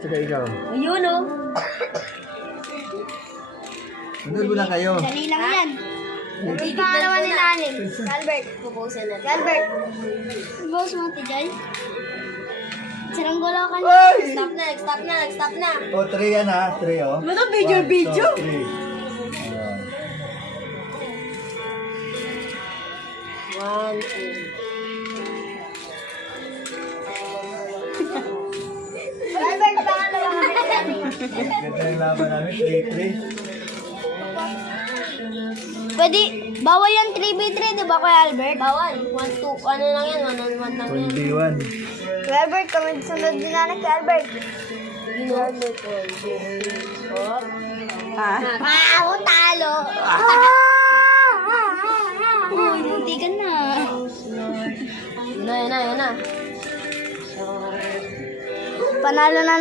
Saka ikaw. Ayun o. Sunod mo lang kayo. Dali lang yan. Ang pangalawa ni Nanin. Albert. Pupusin natin. Albert. Boss mo, Tijay. Saranggola ka. Ay! Stop na, stop na, stop na. O, 3 yan ha. 3 o. Ano, video? 1, 2, 3. One, two. Albert, pangalawa ka ni Nanin. Ganda yung laban namin. 3-3. Pwede, bawal yan 3v3, di ba Kuya Albert? Bawal. One, two. Ano lang yan? One on one lang yan. 1v1. Kuya Albert, kami sunod din natin kay Albert. Sige, Albert. One, two, three, four. Ako talo. Uy, hindi ka na. Yun na. Panalo na